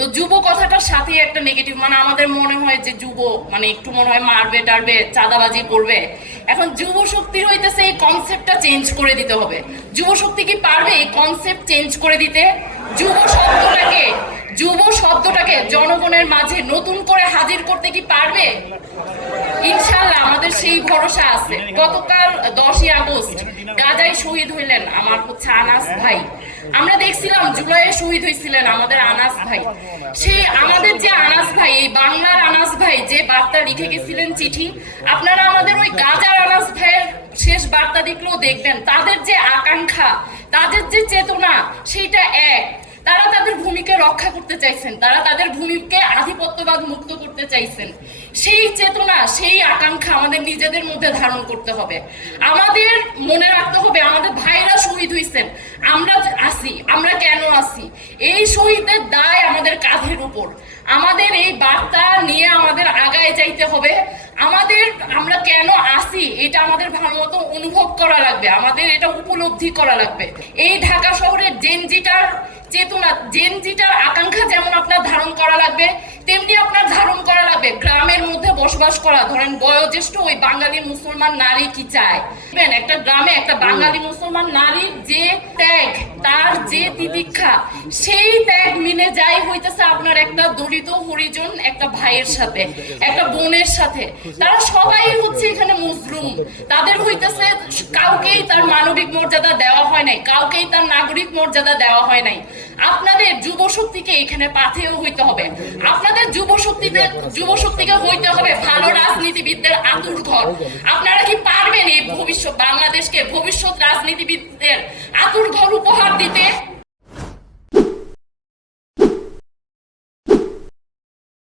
তো যুব কথাটার সাথে একটা নেগেটিভ, মানে আমাদের মনে হয় যে যুব মানে একটু মনে হয় মারবে টারবে চাঁদাবাজি করবে। এখন যুব শক্তির হইতেছে এই কনসেপ্টটা চেঞ্জ করে দিতে হবে। যুব শক্তি কি পারবে এই কনসেপ্ট চেঞ্জ করে দিতে? যুব শব্দটাকে জনগণের মাঝে নতুন করে হাজির করতে কি পারবে? ইনশাল্লাহ আমাদের সেই ভরসা আছে। গতকাল 10ই আগস্ট গাজায় শহীদ হইলেন আমার আনাস ভাই। আমরা দেখছিলাম জুলাইয়ে শহীদ হয়েছিলেন আমাদের আনাস ভাই। সেই আমাদের যে আনাস ভাই, এই বাংলার আনাস ভাই যে বার্তা লিখে গেছিলেন চিঠি, আপনারা আমাদের ওই গাজার আনাস ভাইয়ের শেষ বার্তা দেখলেও দেখবেন তাদের যে আকাঙ্ক্ষা, তাদের যে চেতনা সেইটা এক। তারা তাদের ভূমিকে রক্ষা করতে চাইছেন, তারা তাদের ভূমিকে আধিপত্যবাদ মুক্ত করতে চাইছেন। সেই চেতনা, সেই আকাঙ্ক্ষা আমাদের নিজেদের মধ্যে ধারণ করতে হবে। আমাদের মনে রাখতে হবে আমাদের ভাইরা শহীদ হয়েছেন, আমরা আসি, আমরা কেন আসি? এই শহীদদের দায় আমাদের কাঁধের উপর। আমাদের এই বার্তা নিয়ে আমাদের আগায় যাইতে হবে। আমরা কেন আসি এটা আমাদের ভালো মতো অনুভব করা লাগবে, আমাদের এটা উপলব্ধি করা লাগবে। এই ঢাকা শহরের জেনজিটার চেতনা, জেনজিটার আকাঙ্ক্ষা যেমন আপনার ধারণ করা লাগবে, তেমনি আপনার ধারণ করা লাগবে গ্রামের মধ্যে বসবাস করা। ধরেন বয়োজ্যেষ্ঠ ওই বাঙালি মুসলমান নারী কি চায়? একটা গ্রামে একটা বাঙালি মুসলমান নারীর যে ত্যাগ, তার যে তিতিক্ষা, সেই ত্যাগ মিলে যাই হইতেছে আপনার একটা দলিত হরিজন একটা ভাইয়ের সাথে, একটা বোনের সাথে। তারা সবাই হচ্ছে এখানে মুসলিম। তাদের হইতেছে কাউকেই তার মানবিক মর্যাদা দেওয়া হয় নাই, কাউকেই তার নাগরিক মর্যাদা দেওয়া হয় নাই। আপনাদের যুব শক্তিকে এখানে পাথেয় হইতে হবে। আপনাদের যুব শক্তিকে হইতে হবে ভালো রাজনীতিবিদদের আতুর ঘর। আপনারা কি পারবেন এই ভবিষ্যৎ বাংলাদেশকে ভবিষ্যৎ রাজনীতিবিদদের আতুর ঘর উপহার দিতে?